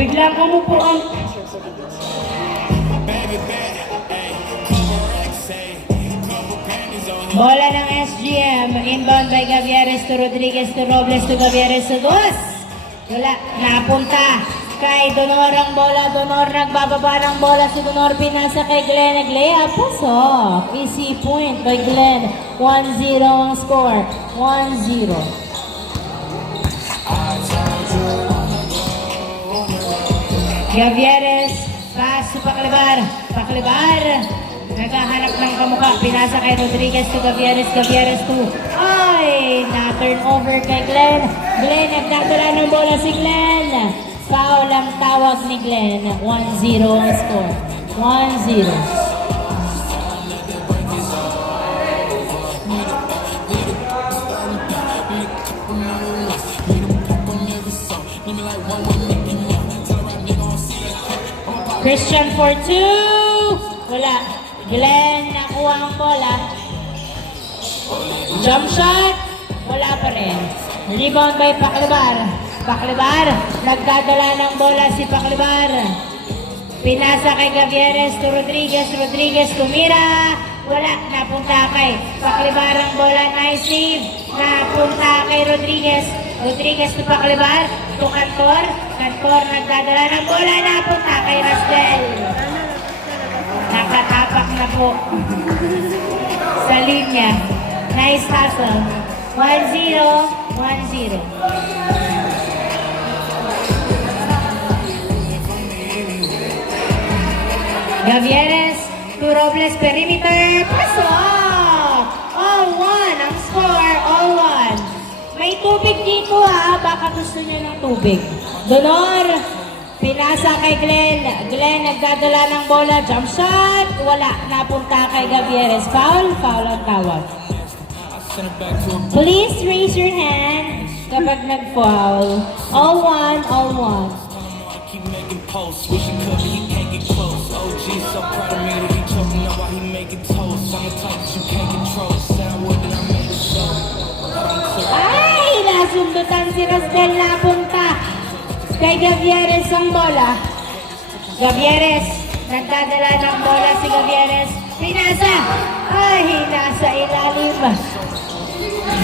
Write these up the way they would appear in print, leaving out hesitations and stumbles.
Biglang umupo ang... Bola ng SGM. Inbound by Gavieres to Rodriguez to Robles to Gavieres to Dos. Wala. Napunta kay Donor ang bola. Donor nagbababa ng bola. Si Donor pinasa kay Glenn. Naglea. Pasok. Easy point by Glenn. 1-0 ang score. 1-0. Gavieres. Pass to Paclibar. Paclibar. Naghahanap ng kamukha. Pinasa kay Rodriguez to Gavieres. Gavieres to... Ay! Na-turn over kay Glenn. Glenn, nagdadala ng bola si Glenn. Foul ang tawag ni Glenn. 1-0 ang score. 1-0. Christian for 2. Wala. Glenn nakuha ang bola. Jump shot. Wala pa rin. Rebound by Paclibar. Paclibar. Nagdadala ng bola si Paclibar. Pinasa kay Gavieres to Rodriguez. Rodriguez tumira. Wala. Napunta kay Paclibar ang bola. Nice save. Napunta kay Rodriguez. Rodriguez to Paclibar. To Cantor. Cantor nagdadala ng bola. Napunta kay Rasdel. Nakatapak na po sa linya. Nice hustle. 1-0. 1-0. Gavieres to Robles perimeter. Pasok! All-1 ang score. All-1. May tubig dito ha. Baka gusto nyo ng tubig. Donor. Pinasa kay Glenn. Glenn nagdadala ng bola. Jump shot. Wala. Napunta kay Gavieres. Foul. Foul ang tawag. Please raise your hand kapag nag-foul. All-1. All-1. Keep making posts, wish he could, but he can't get close. OG so proud of me that he choking up while he making toast. I'm the type that you can't control. Sound wood that I made it so. Ay! Nasundutan si Rasdel. Napunta kay Gavieres ang bola. Gavieres. Nagdadala ng bola si Gavieres. Pinasa. Ay! Nasa ilalim.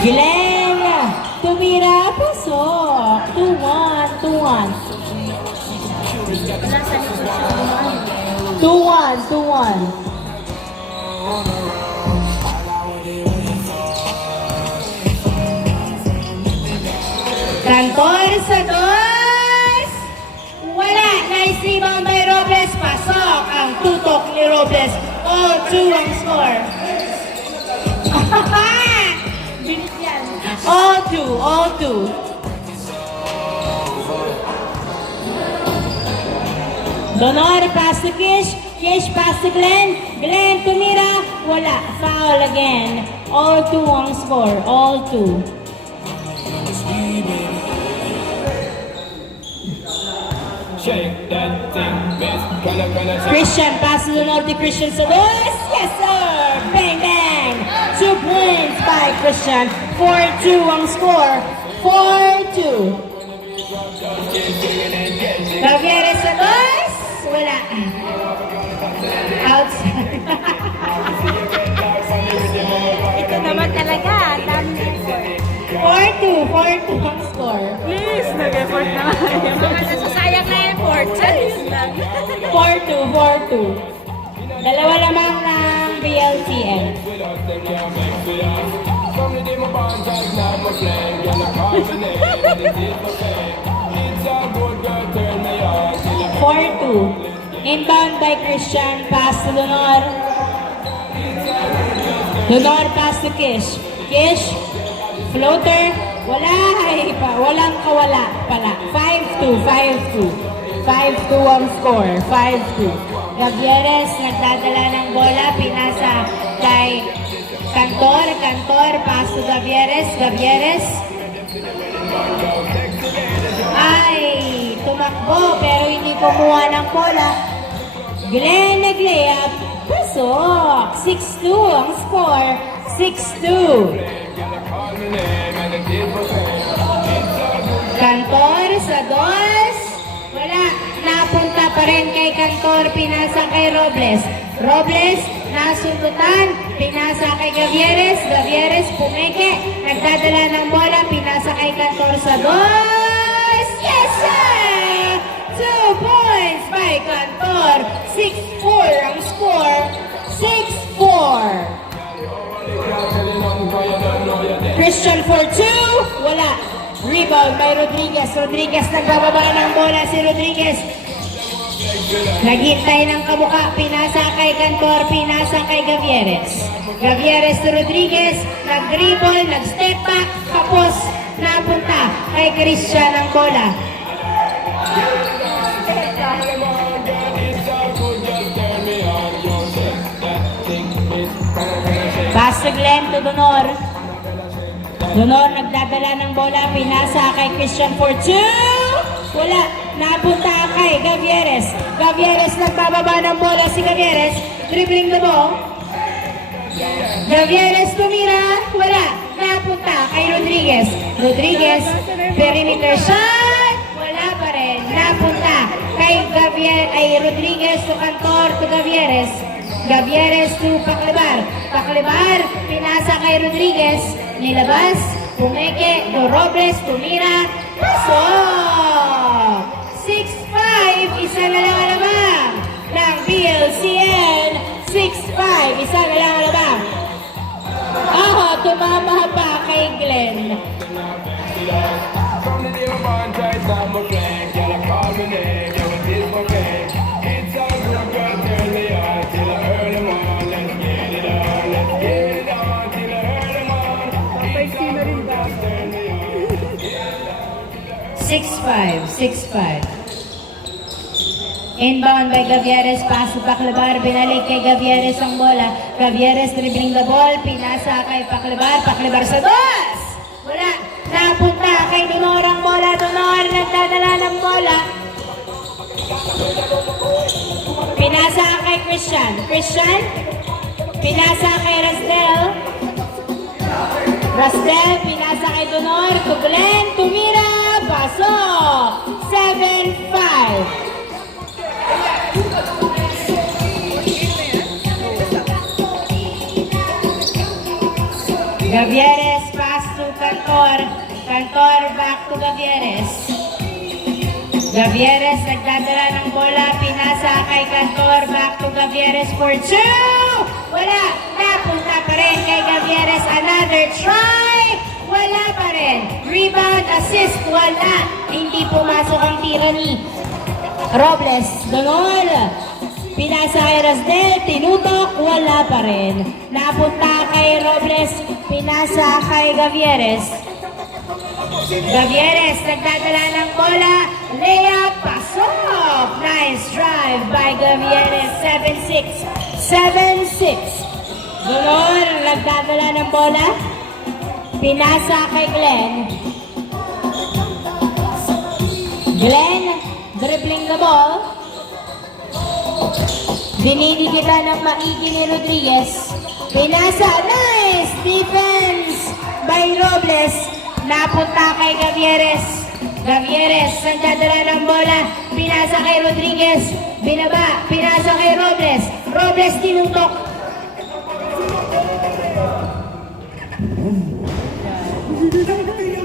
Glenn. Tumira. Pasok. 2-1. 2-1. 2-1. 2-1. Cantor sa dos. Wala. Nice rebound by Robles. Pasok ang tutok ni Robles. All-2 ang score. Bilis yan. All-2. All-2. Donor, pass to Kish. Kish, pass to Glenn. Glenn, tumira. Wala. Foul again. All-2 ang score. All-2. Shake that thing, miss. Christian, pass to Donor to Christian Solis. Yes, sir. Bang, bang. 2 points by Christian. 4-2 ang score. 4-2. Gavieres Solis. Wala. Outside. Ito naman talaga, dami ng effort. 4-2. 4-2 ang score. Please, nag-effort naman. Yung mga nasasayang na effort. Ayun lang. 4-2. 4-2. Dalawa lamang ng BLTN. From the day my bond tight, now my flame. Girl, I call your name, and it is my fame. It's a good girl, turn me on till I 4-2. Inbound by Christian. Pass to Donor. Donor, pass to Kish. Kish. Floater. Wala. Ay, pa. Walang kawala pala. 5-2. 5-2. 5-2 ang score. 5-2. Gavieres nagdadala ng bola. Pinasa kay Cantor. Cantor. Pass to Gavieres. Gavieres. Ay, tumakbo pero hindi kumuha ng bola. Glenn nag-layup. Pasok. 6-2 ang score. 6-2. Cantor sa dos. Wala. rin kay Cantor, pinasa kay Robles. Robles, nasundutan, pinasa kay Gavieres. Gavieres, pumeke, nagdadala ng bola, pinasa kay Cantor sa dos. Yes, sir! 2 points by Cantor. 6-4 ang score. 6-4. Christian for 2. Wala. Rebound by Rodriguez. Rodriguez nagbababa ng bola. Si Rodriguez naghintay ng kabuka. Pinasa kay Cantor. Pinasa kay Gavieres. Gavieres to Rodriguez. Nag-dribble. Nag-step back. Tapos napunta kay Christian ang bola. Pass to Glenn to Donor. Donor nagdadala ng bola, pinasa kay Christian for 2. Wala, napunta kay Gavieres. Gavieres nagbababa ng bola si Gavieres. Dribbling the ball. Gavieres tumira. Wala, napunta kay Rodriguez. Rodriguez, perimeter shot. Wala pa rin. Napunta kay Rodriguez to Cantor to Gavieres. Gavieres to Paclebar. Paclebar, pinasa kay Rodriguez. Nilabas, pumeke, to Robles, tumira. Pasok! 6-5, isa na lang alabang. Ng PLCN, 6-5, isa na lang alabang. Tumama pa kay Glenn. From the day my mind tries down my flank, girl, I call my name, yo, it is my fame. It's all good, girl, turn me on till I earn them on. Let's get it on, let's get it on till I earn them on. It's all good, girl, turn me on. 6-5. Inbound by Gavieres, pass to Paclebar, binalik kay Gavieres ang bola. Gavieres dribbling the ball, pinasa kay Paclebar, Paclebar sa dos! Wala, napunta kay Donor ang bola, Donor nagdadala ng bola. Pinasa kay Christian, pinasa kay Rasdel. Rasdel, pinasa kay Donor, to Glenn, tumira, pasok! 7-5. Gavieres, pass to Cantor. Cantor, back to Gavieres. Gavieres, nagdadala ng bola. Pinasa kay Cantor, back to Gavieres for 2. Wala, napunta pa rin kay Gavieres. Another try. Wala pa rin. Rebound, assist, wala. Hindi pumasok ang tira ni Robles. Donol. Pinasa kay Rasdel, tinutok, wala pa rin. Napunta kay Robles, pinasa kay Gavieres. Gavieres, nagdadala ng bola, layup, pasok! Nice drive by Gavieres, 7-6. 7-6. Donor, nagdadala ng bola, pinasa kay Glenn. Glenn, dribbling the ball. Dinidikita ng maigi ni Rodriguez. Pinasa, nice defense by Robles. Napunta kay Gavieres. Gavieres, nagdadala ng bola. Pinasa kay Rodriguez. Binaba, pinasa kay Robles. Robles tinutok.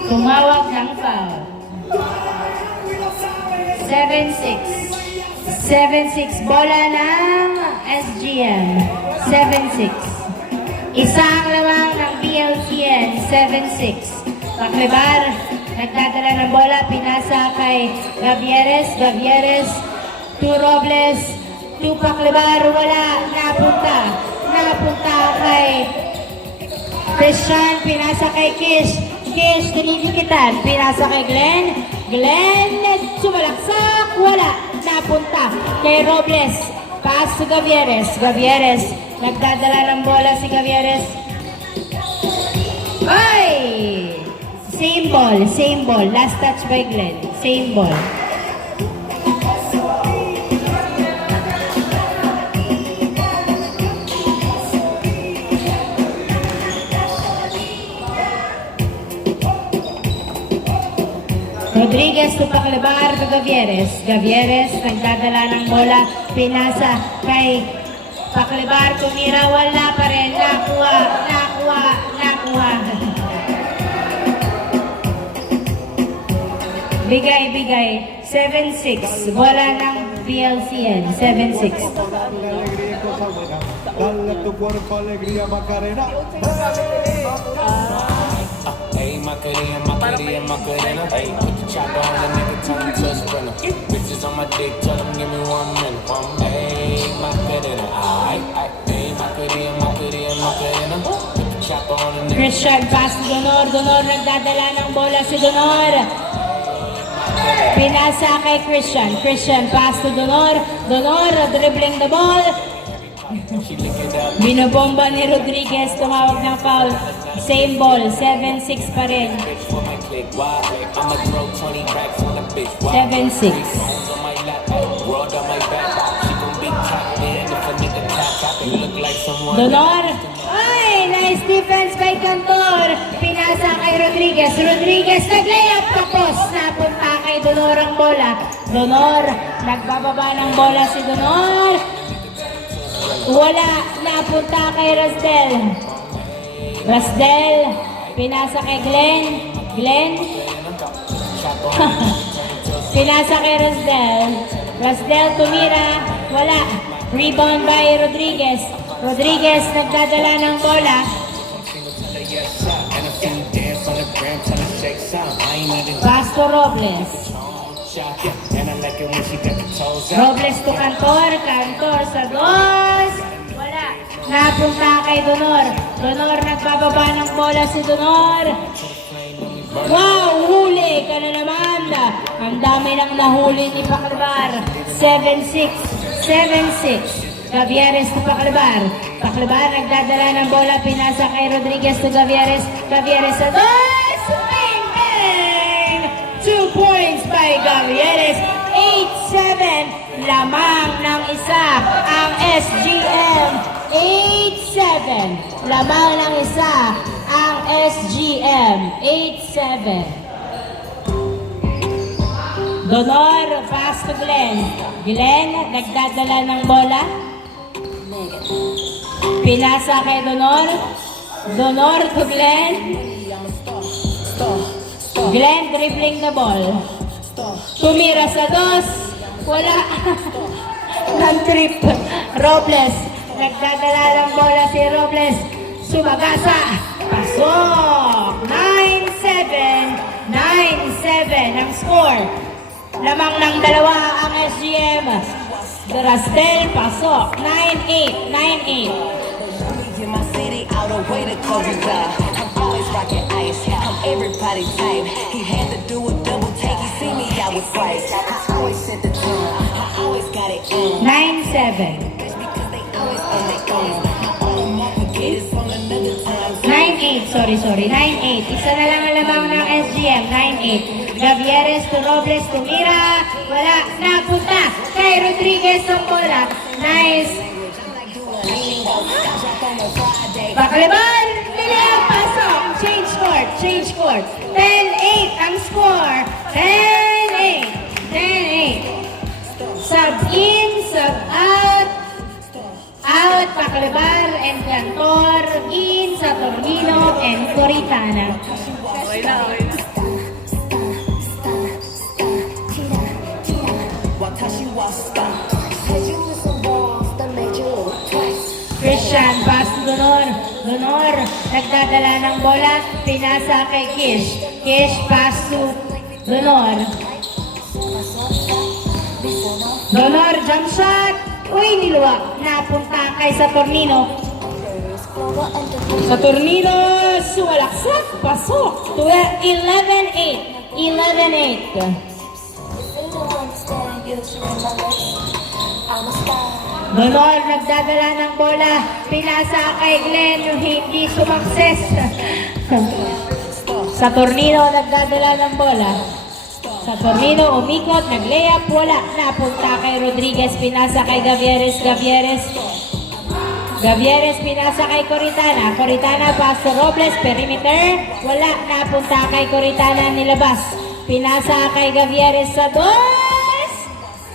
Tumawag ng foul. 7-6. 7-6, bola ng SGM. 7-6. Isang lamang ng PLCN. 7-6. Paclebar, nagdadala ng bola, pinasa kay Gavieres. Gavieres to Robles, to Paclebar, wala, napunta kay Christian, pinasa kay Kish. Kish, dinidikitan, pinasa kay Glenn. Glenn, sumalaksak, wala, napunta kay Robles. Pass to Gavieres. Gavieres, nagdadala ng bola si Gavieres. Ay! Same ball. Last touch by Glenn. Same ball. Rodriguez to Paclabar to Gavieres. Gavieres nagdadala ng bola, pinasa kay Paclabar, tumira, wala pa rin, nakuha. Bigay, 7-6, bola ng PLCN, 7-6. Alegría y cosa buena. Dale a tu cuerpo alegría, Macarena. Hey, Macarena, Macarena. Hey, put the chopper on the nigga, turn him to a sprinter. Bitches on my dick, tell them give me 1 minute. Hey, Macarena, aight. Hey, Macarena. Put the chopper on the nigga. Christian, pass to Donor. Donor nagdadala ng bola si Donor. Pinasa kay Christian. Christian, pass to Donor. Donor, dribbling the ball. She lick it up. Binobomba ni Rodriguez, tumawag ng foul. Same ball, 7-6 pa rin. Bitch for my click, why? I'ma throw 20 racks on the bitch, why? 7-6. Phones on my lap, world on my back. She gon' be trapped in if a nigga tap. You look like someone. Donor. Ay, nice defense by Cantor. Pinasa kay Rodriguez. Rodriguez nag-layup, tapos napunta kay Donor ang bola. Donor, nagbababa ng bola si Donor. Wala, napunta kay Rasdel. Rasdel, pinasa kay Glenn. Glenn. Pinasa kay Rasdel. Rasdel tumira, wala. Rebound by Rodriguez. Rodriguez nagdadala ng bola. And a few dance on the gram, tell her shake some. I ain't even Pass to Robles. shot. And I like it when she got the toes out. Robles to Cantor. Cantor sa dos. Wala. Napunta kay Donor. Donor nagbababa ng bola si Donor. Wow! Huli ka na naman. Ang dami nang nahuli ni Paclabar. 7-6. 7-6. Gavieres to Paclabar. Paclabar nagdadala ng bola. Pinasa kay Rodriguez to Gavieres. Gavieres sa dos. Bang! Bang! 2 points by Gavieres. 8-7. Lamang ng isa ang SGM. 8-7. Lamang ng isa ang SGM. 8-7. Donor, pass to Glenn. Glenn, nagdadala ng bola. Pinasa kay Donor. Donor to Glenn. Glenn dribbling the ball. Tumira sa dos. Wala. Non-trip. Robles. Nagdadala ng bola si Robles. Sumagasa. Pasok. 9-7. 9-7 ang score. Lamang ng dalawa ang SGM. Rasdel, pasok. 9-8. 9-8. In my city, all the way to Costa. I'm always rocking ice. I'm everybody type. He had to do a double take. He see me, I was right. I always set the tone. I always got it on. 9-7. Because they always on their own. All the more forget it's on another time. 9-8, sorry. 9-8. Isa na lang ang lamang ng SGM. 9-8. Gavieres to Robles, tumira. Wala. Napunta kay Rodriguez ang bola. Nice. Paclabar. Nilayang pasok. Change court. 10-8 ang score. 10-8. 10-8. Sub in, sub out. Out, Paclabar and Cantor. In, Saturnino and Coritana. Okay na. Christian, pass to Donor. Donor, nagdadala ng bola. Pinasa kay Kish. Kish, pass to Donor. Donor, jump shot. Uy, niluwa. Napunta kay Saturnino. Saturnino, suwalaksak. Pasok. 11-8. 11-8. Donor, nagdadala ng bola. Pinasa kay Glenn, hindi sumakses. Saturnino, nagdadala ng bola. Saturnino, umikot, nag-layup, wala. Napunta kay Rodriguez, pinasa kay Gavieres. Gavieres, pinasa kay Coritana. Coritana, pass to Robles, perimeter. Wala, napunta kay Coritana, nilabas. Pinasa kay Gavieres sa dos.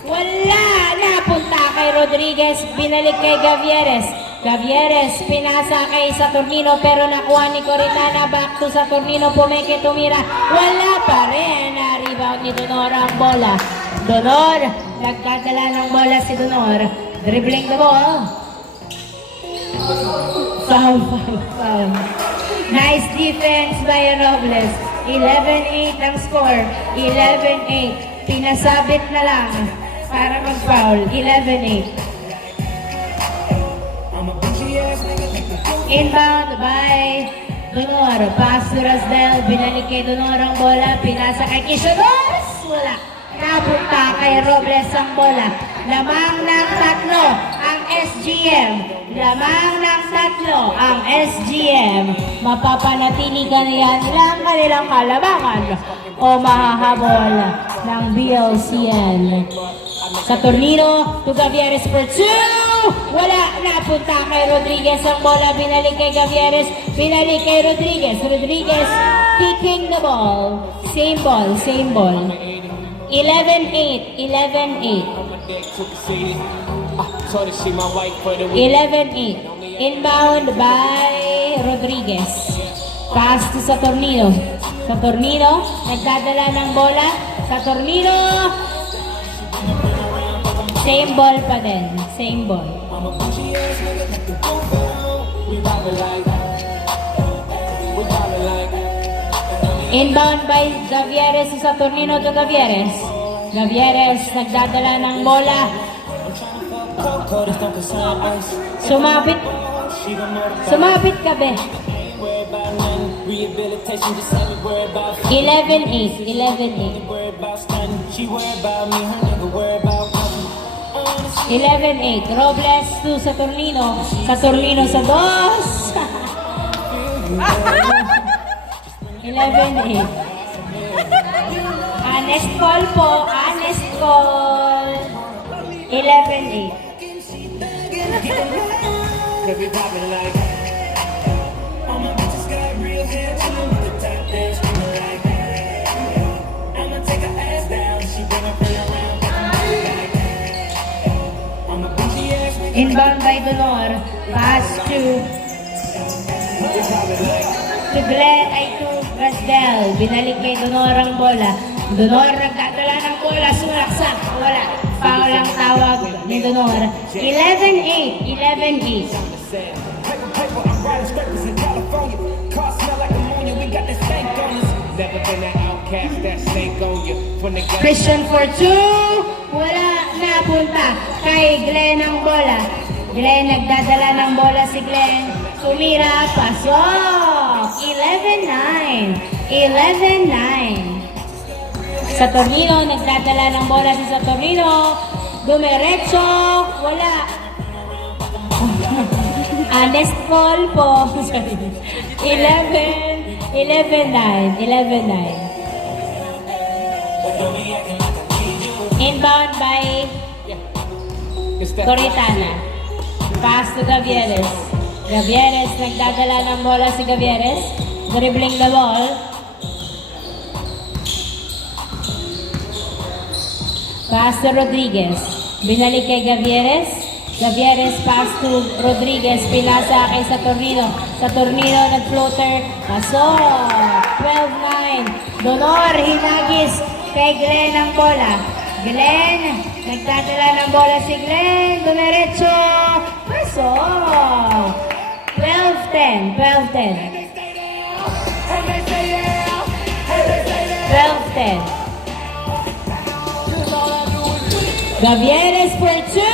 Wala. Napunta kay Rodriguez. Binalik kay Gavieres. Gavieres, pinasa kay Saturnino pero nakuha ni Coritana. Back to Saturnino. Pumeke, tumira. Wala pa rin. Na-rebound ni Donor ang bola. Donor. Nagkadala ng bola si Donor. Dribbling the ball. Foul, foul, foul. Nice defense by Robles. 11-8 ang score. 11-8. Pinasabit na lang para mag-foul. 11-8. Inbound by Donor. Pass to Rasdel. Binalik kay Donor ang bola. Pinasa kay Kishodos. Wala. Napunta kay Robles ang bola. Lamang ng tatlo ang SGM. Lamang ng tatlo ang SGM. Mapapanatili kaniya nila ang kanilang kalabangan o mahahabol ng BLCN. Saturnino to Gavieres for 2. Wala. Napunta kay Rodriguez ang bola. Binalik kay Gavieres. Binalik kay Rodriguez. Rodriguez kicking the ball. Same ball. Same ball. 11-8. 11-8. 11-8. Inbound by Rodriguez. Pass to Saturnino. Saturnino, nagdadala ng bola. Saturnino. Same ball pa din. Same ball. Inbound by Gavieres to Saturnino to Gavieres. Gavieres, nagdadala ng bola. Sumabit. Sumabit ka, be. 11-8. 11-8. 11-8. Robles to Saturnino. Saturnino sa dos. 11-8. Honest call po. Honest call. 11-8. Inbound by Donor. Pass to Glenn ay to Rasdel. Binalik kay Donor ang bola. Donor nagdadala ng bola. Sulaksak. Wala. Foul ang tawag ni Donor. 11-8. 11-8. Christian for 2. Wala. Napunta kay Glenn ang bola. Glenn, nagdadala ng bola si Glenn. Tumira, pasok. 11-9. 11-9. Saturnino, nagdadala ng bola si Saturnino. Dumiretso. Wala. Honest call po. 11-9. 11-9. Inbound by Coritana. Pass to Gavieres. Gavieres, nagdadala ng bola si Gavieres. Dribbling the ball. Pass to Rodriguez. Binalik kay Gavieres. Gavieres pass to Rodriguez. Pinasa kay Saturnino. Saturnino nag-floater. Pasok. 12-9. Donor, hinagis kay Glenn ang bola. Glenn, nagdadala ng bola si Glenn. Dumiretso. Pasok. 12-10. 12-10. 12-10. Gavieres for 2!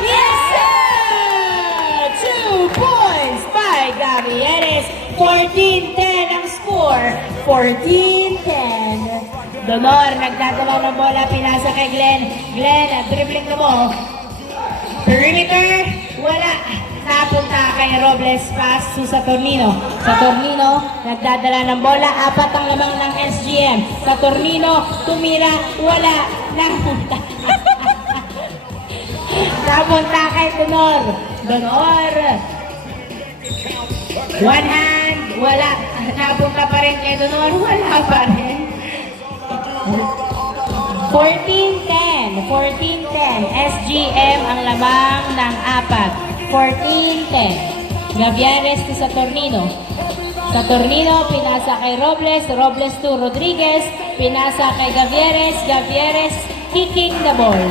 Yes, sir! 2 points by Gavieres. 14-10 ang score. 14-10. Donor, nagdadala ng bola. Pinasa kay Glenn. Glenn, dribbling the ball. Perimeter, wala. Napunta kay Robles. Pass to Saturnino. Saturnino, nagdadala ng bola. 4 ang lamang ng SGM. Saturnino, tumira, wala. Napunta. Napunta kay Donor. Donor. One hand, wala. Napunta pa rin kay Donor, wala pa rin. 14-10. 14-10. SGM ang lamang ng 4. 14-10. Gavieres to Saturnino. Saturnino, pinasa kay Robles. Robles to Rodriguez. Pinasa kay Gavieres. Gavieres kicking the ball.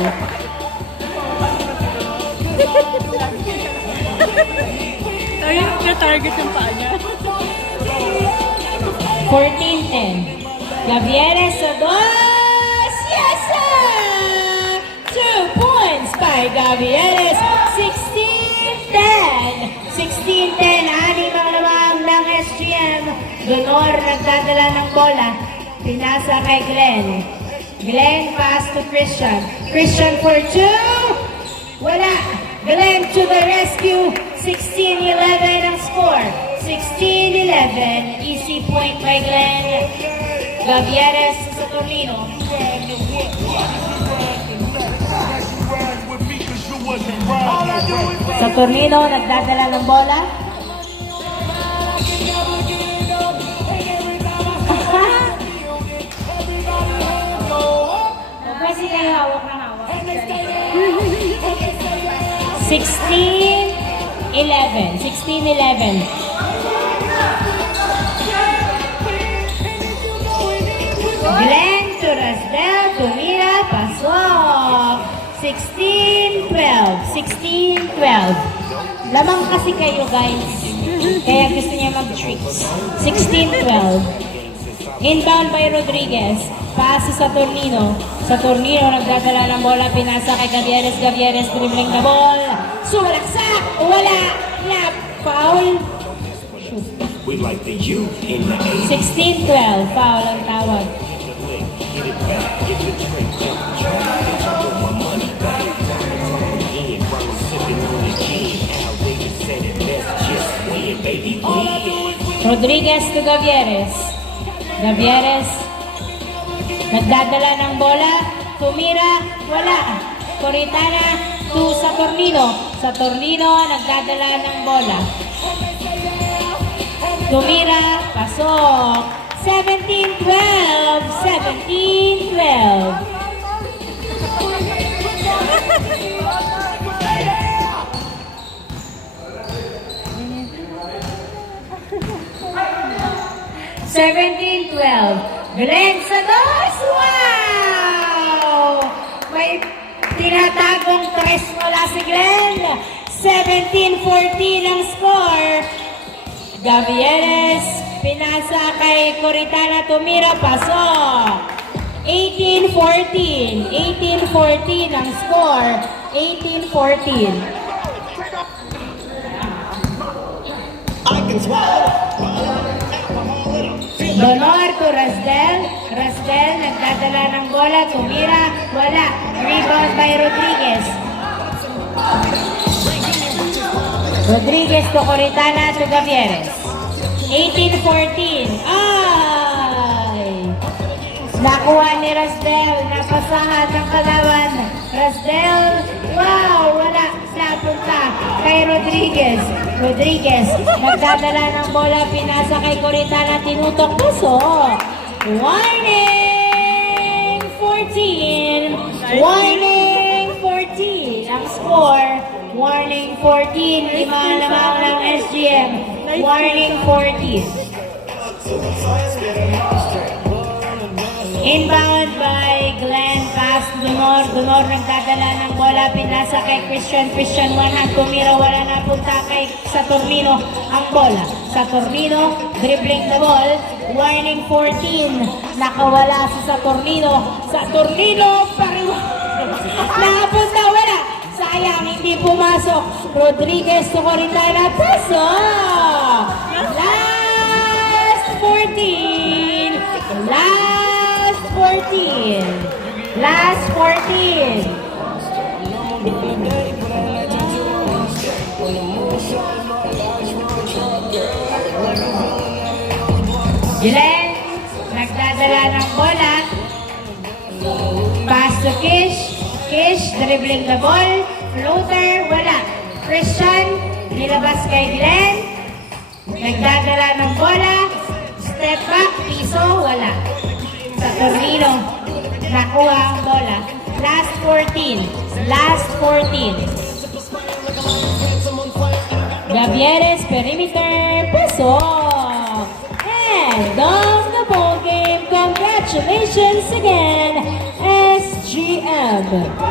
Target yung paa niya. 14-10. Gavieres sa dos! Yes, sir! 2 points by Gavieres. 16-10. 16-10. Anim ang lamang ng SGM. Donor nagdadala ng bola. Pinasa kay Glenn. Glenn pass to Christian. Christian for 2. Wala. Glenn to the rescue. 16-11 ang score. 16-11. Easy point by Glenn. Gavieres sa Torino. Sa Torino, nagdadala ng bola. Kasi kayo hawak na hawak. 16-11. 16-11. Glenn to Rasdel, tumira, pasok. 16-12. 16-12. Lamang kasi kayo guys. Kaya gusto niya mag-tricks. 16-12. Inbound by Rodriguez. Pass sa Tornino. Sa Tornino, nagdadala ng bola. Pinasa kay Gavieres. Gavieres dribbling the ball. Sumalaksak! Wala! Lap! Foul. We like the youth in the 16-12. Foul ang tawag. Rodriguez to Gavieres. Gavieres nagdadala ng bola. Tumira. Wala. Coritana to Saturnino. Saturnino nagdadala ng bola. Tumira. Pasok. 17-12. 17-12. Glenn sa dos! Wow! May tinatagong tres mula si Glenn. 17-14 ang score. Gavieres, pinasa kay Coritana, tumira, pasok. 18-14. 18-14 ang score. 18-14. Donor to Rasdel. Rasdel nagdadala ng bola. Tumira. Wala. Rebound by Rodriguez. Rodriguez to Coritana to Gavieres. 18-14. Ay! Nakuha ni Rasdel. Napasahan ng kalaban. Rasdel. Wow! Wala. Napunta kay Rodriguez. Rodriguez. Nagdadala ng bola. Pinasa kay Coritana. Tinutok. Pasok. Warning! 14. Warning! 14. Ang score. Warning 14. Lima lamang ng SGM. Warning 14. Inbound by Glenn. Pass Donor. Donor nagdadala ng bola. Pinasa kay Christian. Christian one hand. Tumira. Wala na punta kay Saturnino. Ang bola. Saturnino dribbling the ball. Warning 14. Nakawala si Saturnino. Saturnino pariwa. Nakapunta. Wala. Sayang. Hindi pumasok. Rodriguez to Coritana. Pasok. Last 14. Last 14. Last 14. Glenn, nagdadala ng bola. Pass to Kish. Kish, dribbling the ball. Floater, wala. Christian, nilabas kay Glenn. Nagdadala ng bola. Step back, piso, wala. Sa Tornino. nakuha ang bola. Last 14. Last 14. Gavieres, perimeter, pasok. And on the ball game, congratulations again, SGM.